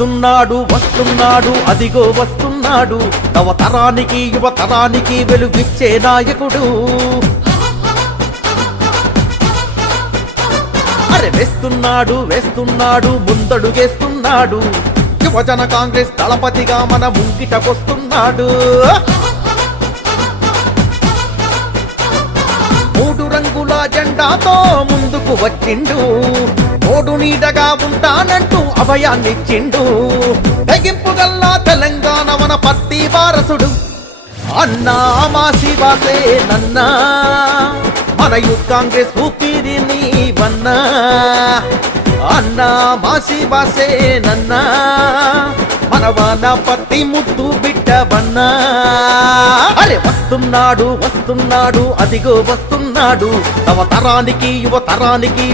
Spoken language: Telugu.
వస్తున్నాడు వస్తున్నాడు అదిగో వస్తున్నాడు నవతరానికి యువతరానికి వెలుగిచ్చే నాయకుడు అరే వేస్తున్నాడు వేస్తున్నాడు ముందడుగేస్తున్నాడు యువజన కాంగ్రెస్ దళపతిగా మన ముంగిటకొస్తున్నాడు మూడు రంగుల జెండాతో ముందుకు వచ్చిండు తోడు నీడగా ఉంటానంటూ అభయాన్నిచ్చిండు తెగింపు గల్లా తెలంగాణ వన పత్తి వారసుడు అన్నా మా శివాసే నన్నా మన యూత్ కాంగ్రెస్ ఊపిరి నీవన్నా అన్నా మా శివాసే నన్నా మన వాన పత్తి ముద్దు బిడ్డవన్నా అరే వస్తున్నాడు వస్తున్నాడు అదిగో వస్తున్నాడు నవతరానికి యువతరానికి